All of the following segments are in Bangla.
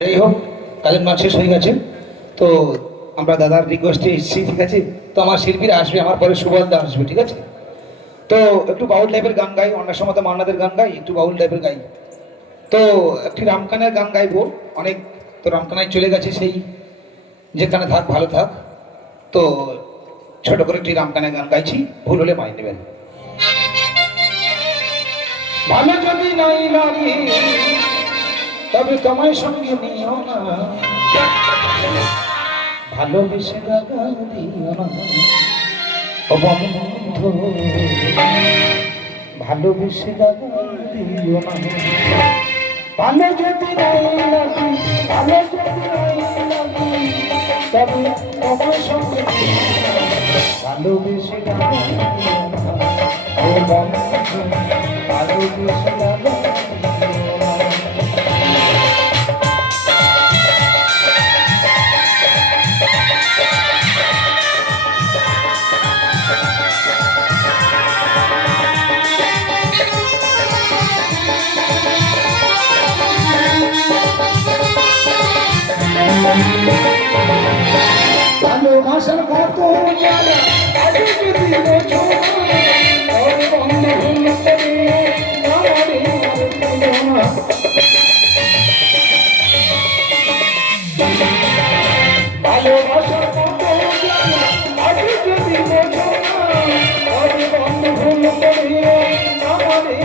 যাই হোক, কাজের মাস শেষ হয়ে গেছে, তো আমরা দাদার রিকোয়েস্টে এসেছি, ঠিক আছে। তো আমার শিল্পীরা আসবে, আমার পরে সুবলদা আসবে, ঠিক আছে। তো একটু বাউল টাইপের গান গাই, অনেক সময় তো মান্নাদের গান গাই, একটু বাউল টাইপের গাই। তো একটি রামকানের গান গাইবো, অনেক তো রামকানায় চলে গেছে, সেই যেখানে থাক ভালো থাক। তো ছোট করে একটি রামকানের গান গাইছি, ভুল হলে মাই নেবেন। ভালো যদি নাই লাগে তবে তোমায় সঙ্গে নিও না, ভালোবেসে লাগা দিও না ও বন্ধু, ভালোবেসে লাগা দিও না। ভালো যদি নাই লাগে, ভালো যদি নাই লাগে তবে তোমায় সঙ্গে নিও না, ভালোবেসে লাগা দিও না ও বন্ধু, ভালোবেসে লাগা দিও না। ভালোবাসার কত জ্বালা আগে যদি বোঝো ওর বন্ধু ভুল করে আমারে বলো না। ভালোবাসার কত জ্বালা আগে যদি বোঝো ওর বন্ধু ভুল করে আমারে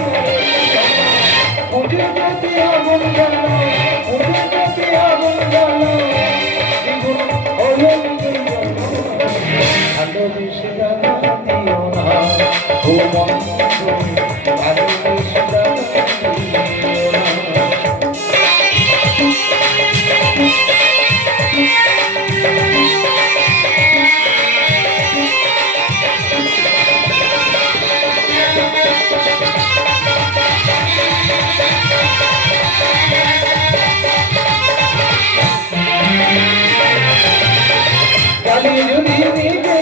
মুঝে যদি আগুন জ্বালা, মুঝে যদি আগুন জ্বালা ভালোবেসে লাগা দিও না ও বন্ধু, ভালোবেসে লাগা দিও না। গালি যদি দিতে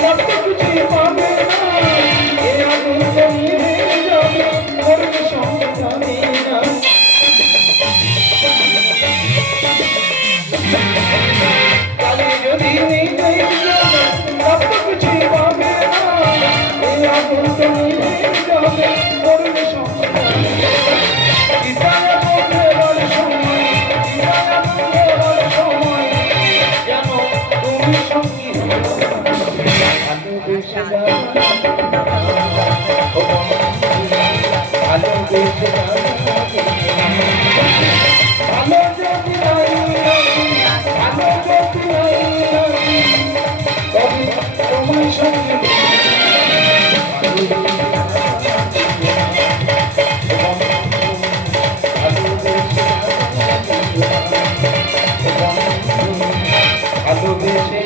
সব কিছু পাবে না, এ আগুন জ্বলে যাবে করবে সঙ্গে জানি না। গালি যদি দিতে সব কিছু পাবে না, এ আগুন জ্বলে যাবে করবে সঙ্গে জানি না। বিদায় বদলের সময়, বিদায় বদলের সময় যেন তুমি সঙ্গী ভালোবেসে লাগা, ভালোবেসে লাগা, ভালো যদি নাই লাগে, ভালো যদি নাই লাগে তবে তোমার সঙ্গে ভালোবেসে